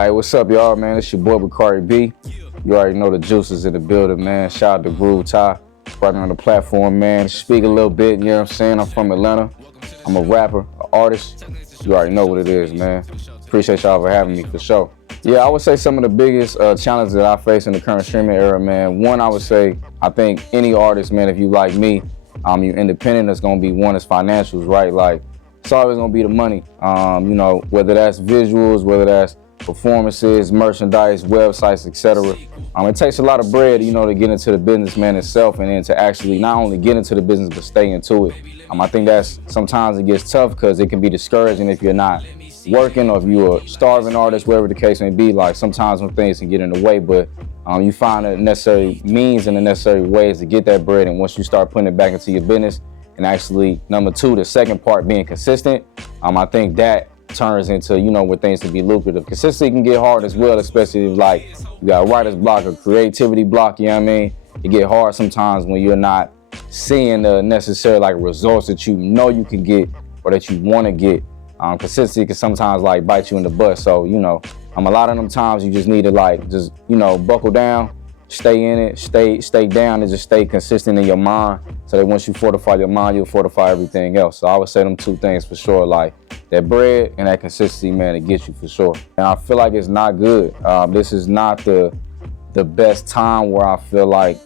Hey, what's up, y'all, man? It's your boy, Bakari B. You already know the juices in the building, man. Shout out to GrooveTie, right on the platform, man. Speak a little bit, you know what I'm saying? I'm from Atlanta. I'm a rapper, an artist. You already know what it is, man. Appreciate y'all for having me, for sure. Yeah, I would say some of the biggest challenges that I face in the current streaming era, man. One, I would say, I think any artist, man, if you like me, you're independent, it's gonna be one is financials, right? Like, it's always gonna be the money. You know, whether that's visuals, whether that's performances, merchandise, websites, etc. It takes a lot of bread, you know, to get into the business, man, itself, and then to actually not only get into the business, but stay into it. I think that's sometimes it gets tough because it can be discouraging if you're not working or if you're a starving artist, whatever the case may be. Like, sometimes when things can get in the way, but you find the necessary means and the necessary ways to get that bread. And once you start putting it back into your business, and actually, number two, the second part, being consistent, I think that turns into, you know, where things can be lucrative. Consistency can get hard as well, especially if, like, you got a writer's block or creativity block, you know what I mean? It get hard sometimes when you're not seeing the necessary, like, results that you know you can get or that you want to get. Consistency can sometimes, like, bite you in the butt. So, you know, a lot of them times you just need to, like, just, you know, buckle down, stay in it, stay down, and just stay consistent in your mind, so that once you fortify your mind, you'll fortify everything else. So I would say them two things for sure, like that bread and that consistency, man, to get you for sure. And I feel like it's not good. This is not the best time where I feel like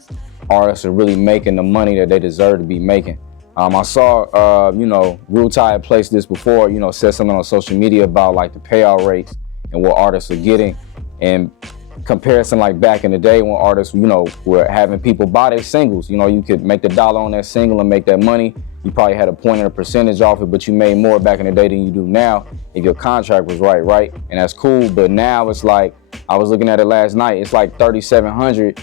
artists are really making the money that they deserve to be making. I saw, you know, GrooveTie had placed this before, you know, said something on social media about like the payout rates and what artists are getting, and comparison like back in the day when artists, you know, were having people buy their singles. You know, you could make the dollar on that single and make that money. You probably had a point and a percentage off it, but you made more back in the day than you do now if your contract was right? And that's cool, but now it's like, I was looking at it last night, it's like 3,700,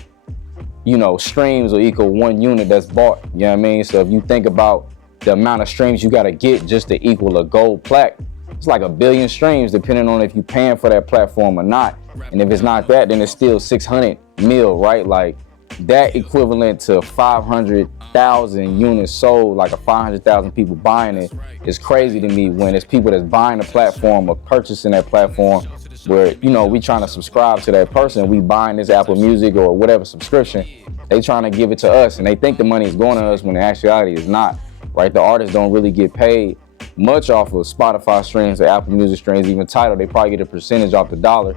you know, streams will equal one unit that's bought, you know what I mean? So if you think about the amount of streams you gotta get just to equal a gold plaque, it's like 1 billion streams, depending on if you're paying for that platform or not. And if it's not that, then it's still 600 mil, right? Like, that equivalent to 500,000 units sold, like 500,000 people buying it, is crazy to me, when it's people that's buying the platform or purchasing that platform, where, you know, we trying to subscribe to that person, we buying this Apple Music or whatever subscription, they trying to give it to us, and they think the money is going to us when in actuality it's not, right? The artists don't really get paid much off of Spotify streams or Apple Music streams, even Tidal. They probably get a percentage off the dollar.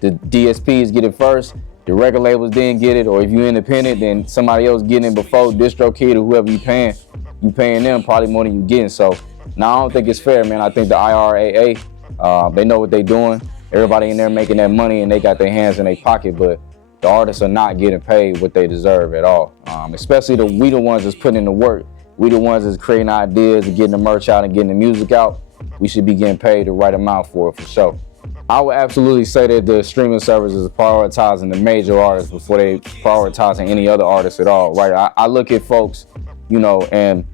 The DSPs get it first, the record labels didn't get it, or if you're independent, then somebody else getting it before, DistroKid or whoever you paying them probably more than you getting. So now I don't think it's fair, man. I think the IRAA, they know what they doing. Everybody in there making that money and they got their hands in their pocket, but the artists are not getting paid what they deserve at all. Especially we the ones that's putting in the work. We the ones that's creating ideas and getting the merch out and getting the music out. We should be getting paid the right amount for it, for sure. I would absolutely say that the streaming services are prioritizing the major artists before they prioritizing any other artists at all, right? I look at folks, you know, and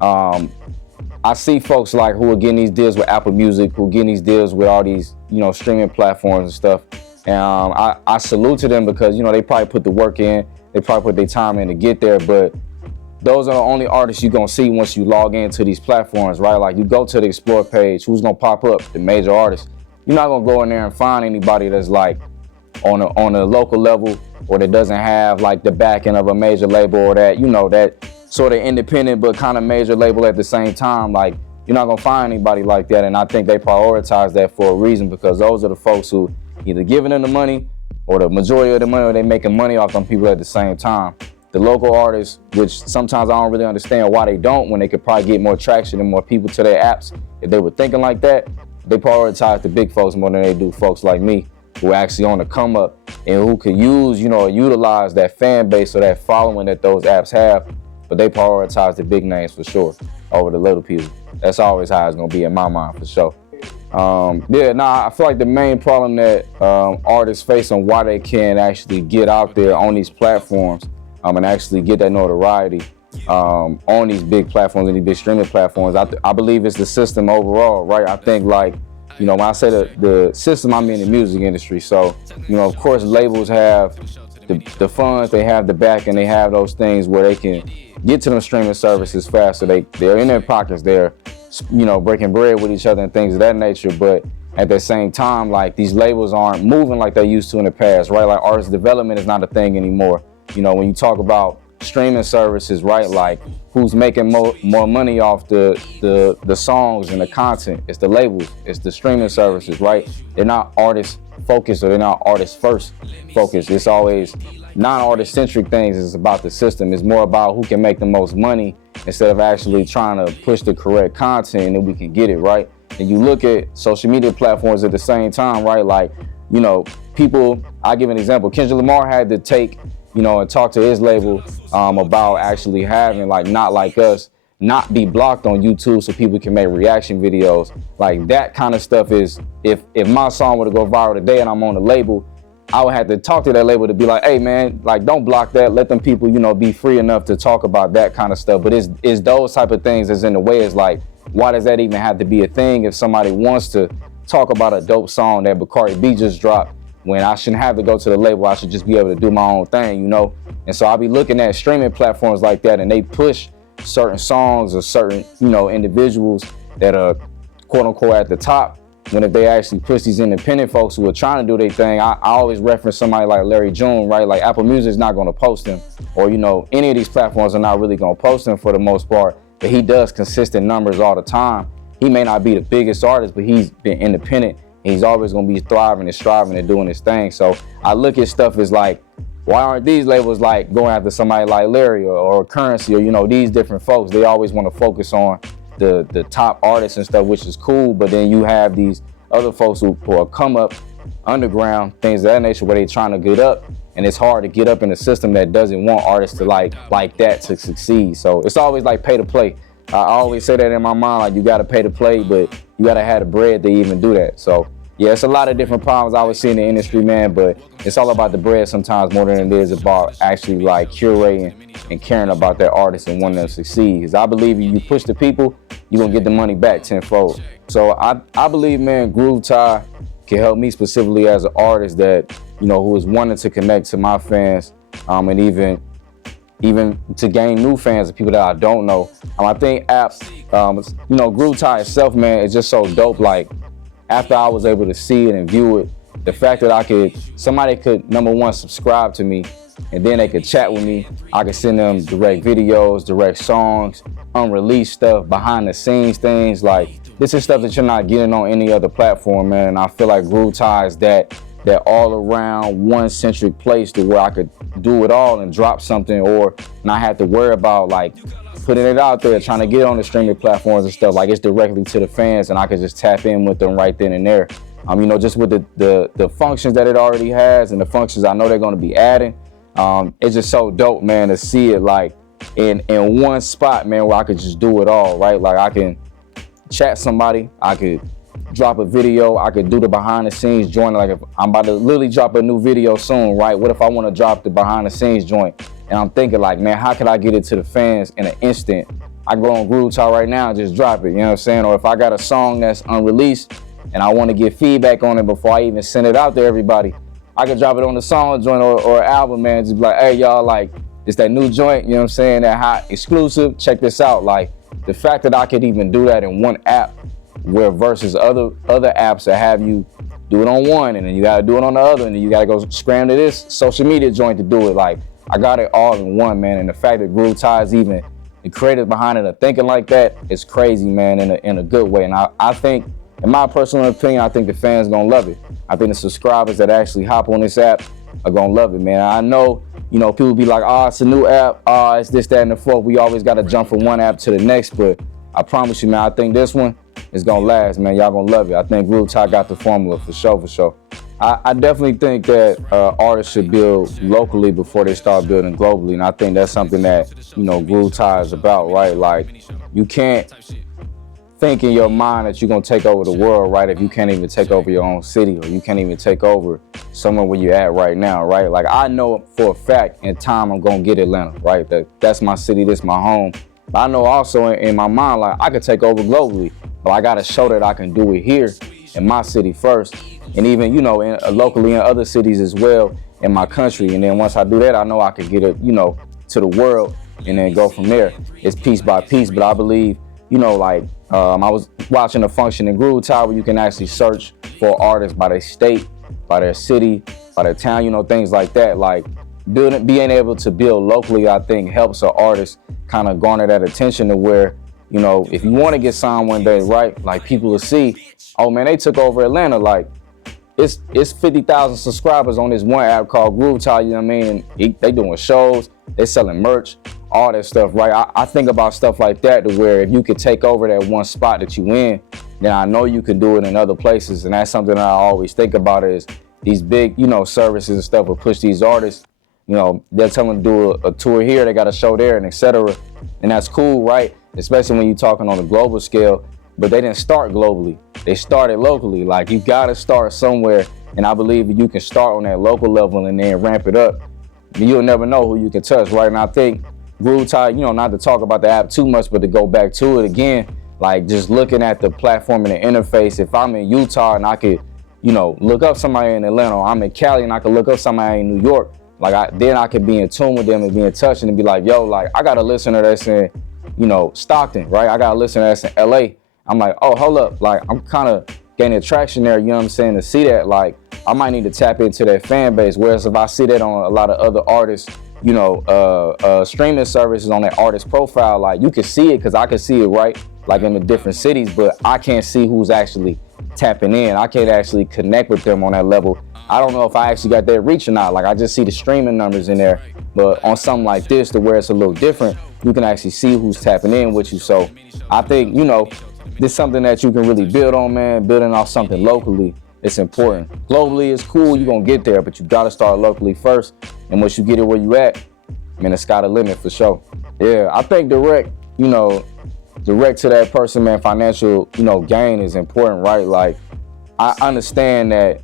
I see folks like who are getting these deals with Apple Music, who are getting these deals with all these, you know, streaming platforms and stuff. And I salute to them because, you know, they probably put the work in, they probably put their time in to get there, but those are the only artists you're gonna see once you log into these platforms, right? Like, you go to the Explore page, who's gonna pop up? The major artists. You're not gonna go in there and find anybody that's like on a local level, or that doesn't have like the backing of a major label, or that, you know, that sort of independent but kind of major label at the same time. Like, you're not gonna find anybody like that, and I think they prioritize that for a reason, because those are the folks who either giving them the money, or the majority of the money, or they making money off them people at the same time. The local artists, which sometimes I don't really understand why they don't, when they could probably get more traction and more people to their apps. If they were thinking like that, they prioritize the big folks more than they do folks like me, who are actually on the come up and who could use, you know, utilize that fan base or that following that those apps have. But they prioritize the big names for sure over the little people. That's always how it's gonna be in my mind, for sure. I feel like the main problem that artists face on why they can't actually get out there on these platforms and actually get that notoriety on these big platforms and these big streaming platforms, I believe it's the system overall, right? I think, like, you know, when I say the system, I mean the music industry. So, you know, of course, labels have the funds, they have the back, and they have those things where they can get to them streaming services faster. They're in their pockets, they're, you know, breaking bread with each other and things of that nature. But at the same time, like these labels aren't moving like they used to in the past, right? Like artist development is not a thing anymore. You know, when you talk about streaming services, right? Like who's making more money off the songs and the content? It's the labels, it's the streaming services, right? They're not artist focused, or they're not artist first focused. It's always non-artist centric things. It's about the system. It's more about who can make the most money instead of actually trying to push the correct content, and then we can get it right. And you look at social media platforms at the same time, right? Like, you know, people, I'll give an example. Kendrick Lamar had to take, you know, and talk to his label about actually having, like, Not Like Us not be blocked on YouTube so people can make reaction videos. Like that kind of stuff is, if my song were to go viral today and I'm on the label, I would have to talk to that label to be like, hey man, like don't block that. Let them people, you know, be free enough to talk about that kind of stuff. But it's those type of things that's in the way. It's like, why does that even have to be a thing if somebody wants to talk about a dope song that Bakari B just dropped, when I shouldn't have to go to the label? I should just be able to do my own thing, you know? And so I'll be looking at streaming platforms like that, and they push certain songs or certain, you know, individuals that are quote unquote at the top, when if they actually push these independent folks who are trying to do their thing. I always reference somebody like Larry June, right? Like Apple Music is not going to post him, or, you know, any of these platforms are not really going to post him for the most part, but he does consistent numbers all the time. He may not be the biggest artist, but he's been independent, and he's always going to be thriving and striving and doing his thing. So I look at stuff as like, why aren't these labels like going after somebody like Larry or Currency, or, you know, these different folks? They always want to focus on the top artists and stuff, which is cool. But then you have these other folks who are come up underground, things of that nature, where they're trying to get up, and it's hard to get up in a system that doesn't want artists to like that to succeed. So it's always like pay to play. I always say that in my mind, like you got to pay to play, but you got to have the bread to even do that. So yeah, it's a lot of different problems I would see in the industry, man, but it's all about the bread sometimes more than it is about actually like curating and caring about that artist and wanting them to succeed. Because I believe if you push the people, you're going to get the money back tenfold. So I believe, man, GrooveTie can help me specifically as an artist that, you know, who is wanting to connect to my fans, and even to gain new fans of people that I don't know. I think apps, you know, GrooveTie itself, man, is just so dope. Like, after I was able to see it and view it, the fact that somebody could, number one, subscribe to me, and then they could chat with me. I could send them direct videos, direct songs, unreleased stuff, behind the scenes things. Like, this is stuff that you're not getting on any other platform, man. And I feel like GrooveTie is that all around one centric place to where I could do it all and drop something, or not have to worry about like putting it out there, trying to get on the streaming platforms and stuff. Like, it's directly to the fans, and I could just tap in with them right then and there. You know, just with the functions that it already has and the functions I know they're going to be adding, it's just so dope, man, to see it like in one spot, man, where I could just do it all, right? Like, I can chat somebody, I could drop a video, I could do the behind the scenes joint. Like, if I'm about to literally drop a new video soon, right? What if I want to drop the behind the scenes joint? And I'm thinking like, man, how can I get it to the fans in an instant? I go on GrooveTie right now and just drop it, you know what I'm saying? Or if I got a song that's unreleased and I want to get feedback on it before I even send it out to everybody, I can drop it on the song joint or album, man. Just be like, hey, y'all, like, it's that new joint, you know what I'm saying? That hot exclusive, check this out. Like, the fact that I could even do that in one app, where versus other apps that have you do it on one, and then you gotta do it on the other, and then you gotta go scram to this social media joint to do it. Like, I got it all in one, man. And the fact that GrooveTie is even the creators behind it are thinking like that is crazy, man, in a good way. And I think, in my personal opinion, I think the fans gonna love it. I think the subscribers that actually hop on this app are gonna love it, man. I know, you know, people be like, oh, it's a new app, oh, it's this, that, and the fourth. We always gotta jump from one app to the next, but I promise you, man, I think this one is gonna last, man. Y'all gonna love it. I think GrooveTie got the formula for sure, for sure. I definitely think that artists should build locally before they start building globally, and I think that's something that, you know, GrooveTie is about, right? Like, you can't think in your mind that you're gonna take over the world, right, if you can't even take over your own city, or you can't even take over somewhere where you're at right now, right? Like, I know for a fact in time I'm gonna get Atlanta, right? That's my city, that's my home. But I know also in my mind, like, I could take over globally, but I gotta show that I can do it here in my city first, and even, you know, locally in other cities as well in my country. And then once I do that, I know I could get it, you know, to the world, and then go from there. It's piece by piece, but I believe, you know, like I was watching a function in GrooveTie where you can actually search for artists by their state, by their city, by their town, you know, things like that. Like being able to build locally, I think helps an artist kind of garner that attention to where, you know, if you want to get signed one day, right, like people will see, oh man, they took over Atlanta. Like it's 50,000 subscribers on this one app called GrooveTie, you know what I mean? And they doing shows, they selling merch, all that stuff, right? I think about stuff like that to where if you could take over that one spot that you in, then I know you can do it in other places. And that's something that I always think about is these big, you know, services and stuff will push these artists. You know, they'll tell them to do a tour here, they got a show there, and etc. And that's cool, right? Especially when you're talking on a global scale. But they didn't start globally. They started locally. Like, you gotta start somewhere. And I believe you can start on that local level and then ramp it up. You'll never know who you can touch, right? And I think GrooveTie, you know, not to talk about the app too much, but to go back to it again, like just looking at the platform and the interface. If I'm in Utah and I could, you know, look up somebody in Atlanta, or I'm in Cali and I could look up somebody in New York, like then I could be in tune with them and be in touch and be like, yo, like I got a listener that's in, you know, Stockton, right? I got a listener that's in LA. I'm like, oh, hold up. Like I'm kind of gaining traction there, you know what I'm saying? To see that, like I might need to tap into that fan base. Whereas if I see that on a lot of other artists, you know, streaming services on that artist profile, like you can see it because I can see it, right? Like in the different cities, but I can't see who's actually tapping in. I can't actually connect with them on that level. I don't know if I actually got that reach or not. Like I just see the streaming numbers in there, but on something like this to where it's a little different, you can actually see who's tapping in with you. So I think, you know, this is something that you can really build on, man. Building off something locally, it's important. Globally, it's cool, you're gonna get there, but you gotta start locally first. And once you get it where you at, man, the sky the limit for sure. Yeah, I think direct to that person, man, financial, you know, gain is important, right? Like, I understand that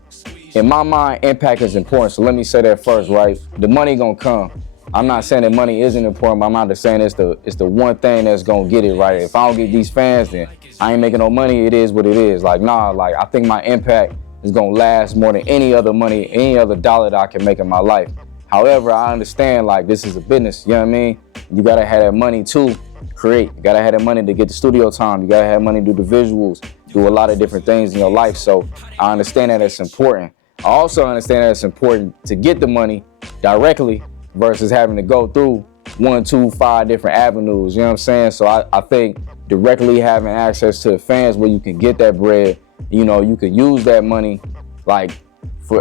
in my mind, impact is important. So let me say that first, right? The money gonna come. I'm not saying that money isn't important, but I'm not just saying it's the one thing that's gonna get it, right? If I don't get these fans, then I ain't making no money. It is what it is. Like, nah, like I think my impact is gonna last more than any other money, any other dollar that I can make in my life. However, I understand like this is a business, you know what I mean? You gotta have that money to create. You gotta have that money to get the studio time. You gotta have money to do the visuals, do a lot of different things in your life. So I understand that it's important. I also understand that it's important to get the money directly versus having to go through 1, 2, 5 different avenues, you know what I'm saying? So I think directly having access to the fans where you can get that bread, you know, you can use that money. Like,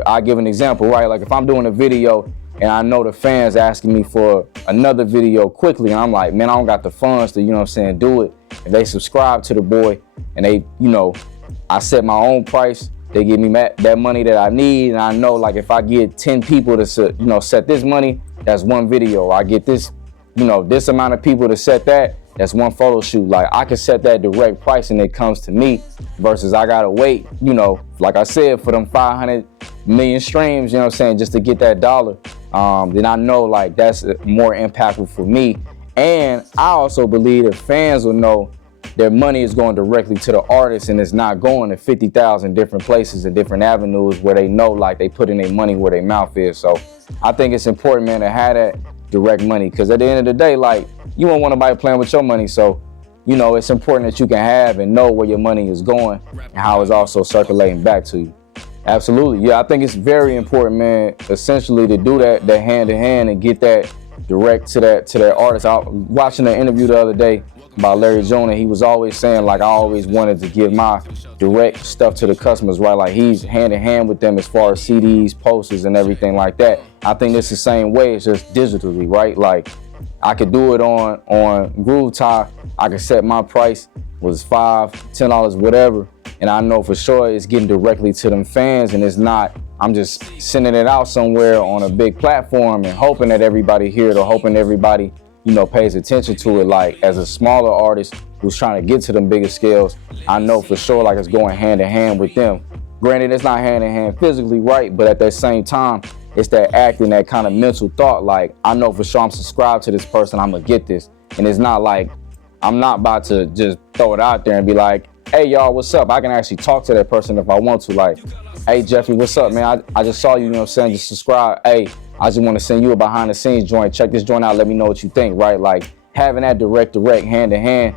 I give an example, right? Like if I'm doing a video and I know the fans asking me for another video quickly, and I'm like, man, I don't got the funds to, you know what I'm saying, do it. If they subscribe to the boy and they, you know, I set my own price, they give me that money that I need, and I know like if I get 10 people to, you know, set this money, that's one video. I get this, you know, this amount of people to set that, that's one photo shoot. Like I can set that direct price and it comes to me versus I gotta wait, you know, like I said, for them 500 million streams, you know what I'm saying, just to get that dollar. Then I know like that's more impactful for me. And I also believe that fans will know their money is going directly to the artist and it's not going to 50,000 different places and different avenues where they know like they put in their money where their mouth is. So I think it's important, man, to have that direct money, because at the end of the day, like, you don't want nobody playing with your money. So, you know, it's important that you can have and know where your money is going and how it's also circulating back to you. Absolutely. Yeah, I think it's very important, man, essentially to do that hand in hand and get that direct to that artist. I was watching an interview the other day by Larry Jonah. He was always saying, like, I always wanted to give my direct stuff to the customers, right? Like, he's hand in hand with them as far as CDs, posters, and everything like that. I think it's the same way. It's just digitally, right? Like, I could do it on GrooveTie. I could set my price was $5, $10, whatever, and I know for sure it's getting directly to them fans, and it's not, I'm just sending it out somewhere on a big platform and hoping that everybody hear it or hoping everybody, you know, pays attention to it. Like, as a smaller artist who's trying to get to them bigger scales, I know for sure like it's going hand in hand with them. Granted, it's not hand in hand physically, right? But at that same time, it's that acting, that kind of mental thought. Like, I know for sure I'm subscribed to this person, I'm gonna get this. And it's not like, I'm not about to just throw it out there and be like, hey y'all, what's up? I can actually talk to that person if I want to. Like, hey Jeffrey, what's up, man? I just saw you, you know what I'm saying? Just subscribe. Hey, I just want to send you a behind the scenes joint. Check this joint out, let me know what you think, right? Like, having that direct, hand to hand,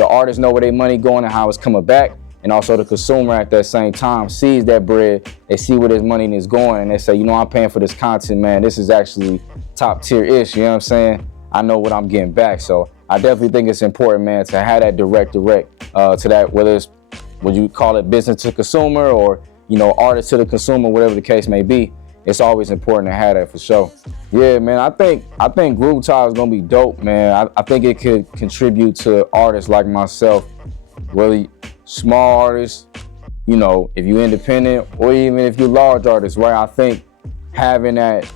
the artists know where their money going and how it's coming back, and also the consumer at that same time sees that bread, they see where this money is going, and they say, you know, I'm paying for this content, man. This is actually top tier-ish, you know what I'm saying? I know what I'm getting back. So I definitely think it's important, man, to have that direct to that, whether it's, would you call it business to consumer or, you know, artist to the consumer, whatever the case may be. It's always important to have that for sure. Yeah, man, I think GrooveTie is gonna be dope, man. I think it could contribute to artists like myself, really small artists, you know, if you're independent or even if you're large artists, right? I think having that,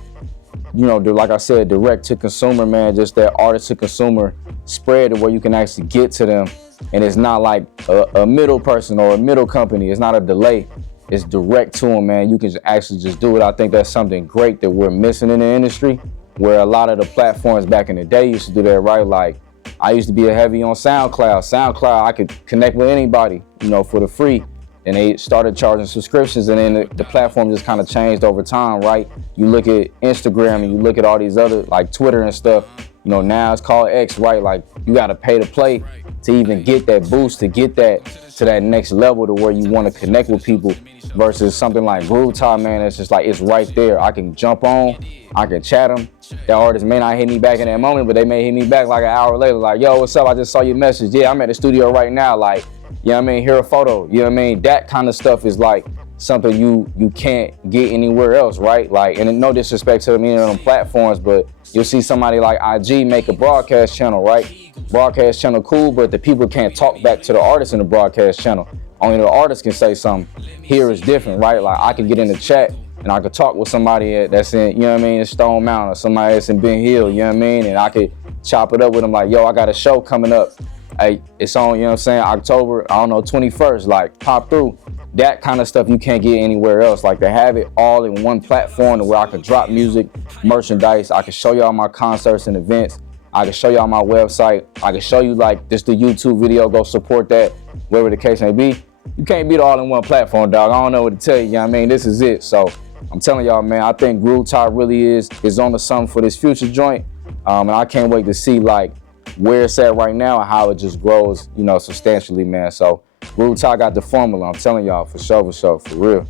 you know, like I said, direct to consumer, man, just that artist to consumer spread to where you can actually get to them. And it's not like a middle person or a middle company. It's not a delay. It's direct to them, man. You can actually just do it. I think that's something great that we're missing in the industry, where a lot of the platforms back in the day used to do that, right? Like, I used to be a heavy on SoundCloud. SoundCloud, I could connect with anybody, you know, for the free. And they started charging subscriptions, and then the platform just kind of changed over time, right? You look at Instagram and you look at all these other, like Twitter and stuff, you know, now it's called X, right? Like, you got to pay to play to even get that boost, to get that to that next level to where you want to connect with people, versus something like GrooveTie, man. It's just like, it's right there. I can jump on, I can chat them. That artist may not hit me back in that moment, but they may hit me back like an hour later, like, yo, what's up? I just saw your message. Yeah, I'm at the studio right now. Like, you know what I mean? Here a photo. You know what I mean? That kind of stuff is like something you can't get anywhere else, right? Like, and no disrespect to any of them platforms, but you'll see somebody like IG make a broadcast channel, right? Broadcast channel, cool, but the people can't talk back to the artist in the broadcast channel. Only the artist can say something. Here is different, right? Like, I can get in the chat and I could talk with somebody that's in, you know what I mean, in Stone Mountain, or somebody that's in Ben Hill, you know what I mean? And I could chop it up with them like, yo, I got a show coming up. Hey, it's on, you know what I'm saying, October, I don't know, 21st, like, pop through. That kind of stuff you can't get anywhere else. Like, to have it all in one platform where I could drop music, merchandise, I could show y'all my concerts and events, I can show y'all my website, I can show you like just the YouTube video, go support that, whatever the case may be. You can't beat it all in one platform, dog. I don't know what to tell you, you know what I mean? This is it. So I'm telling y'all, man, I think GrooveTie really is on to something for this future joint. And I can't wait to see like where it's at right now and how it just grows, you know, substantially, man. So GrooveTie got the formula, I'm telling y'all, for sure, for real.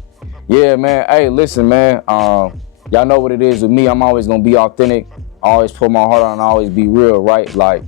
Yeah, man, hey, listen, man, y'all know what it is with me. I'm always gonna be authentic. I always put my heart on and always be real, right? Like,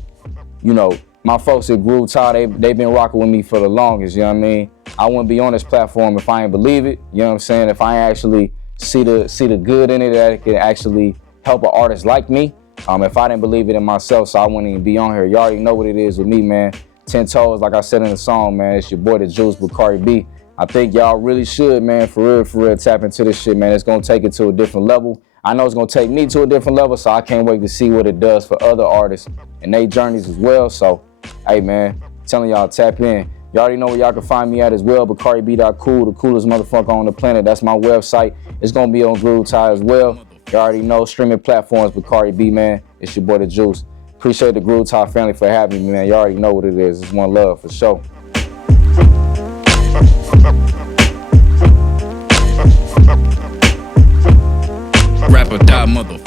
you know, my folks at GrooveTie, they've been rocking with me for the longest, you know what I mean? I wouldn't be on this platform if I ain't believe it, you know what I'm saying? If I ain't actually see the good in it, that it can actually help an artist like me. If I didn't believe it in myself, so I wouldn't even be on here. You already know what it is with me, man. 10 toes, like I said in the song, man. It's your boy, the Juice, Bakari B. I think y'all really should, man, for real, tap into this shit, man. It's gonna take it to a different level. I know it's gonna take me to a different level, so I can't wait to see what it does for other artists and their journeys as well. So, hey, man, telling y'all, tap in. You already know where y'all can find me at as well, BakariB.cool, the coolest motherfucker on the planet. That's my website. It's gonna be on GrooveTie as well. You already know, streaming platforms, Bakari B, man. It's your boy, the Juice. Appreciate the GrooveTie family for having me, man. You already know what it is. It's one love, for sure. Rapper die, motherfucker.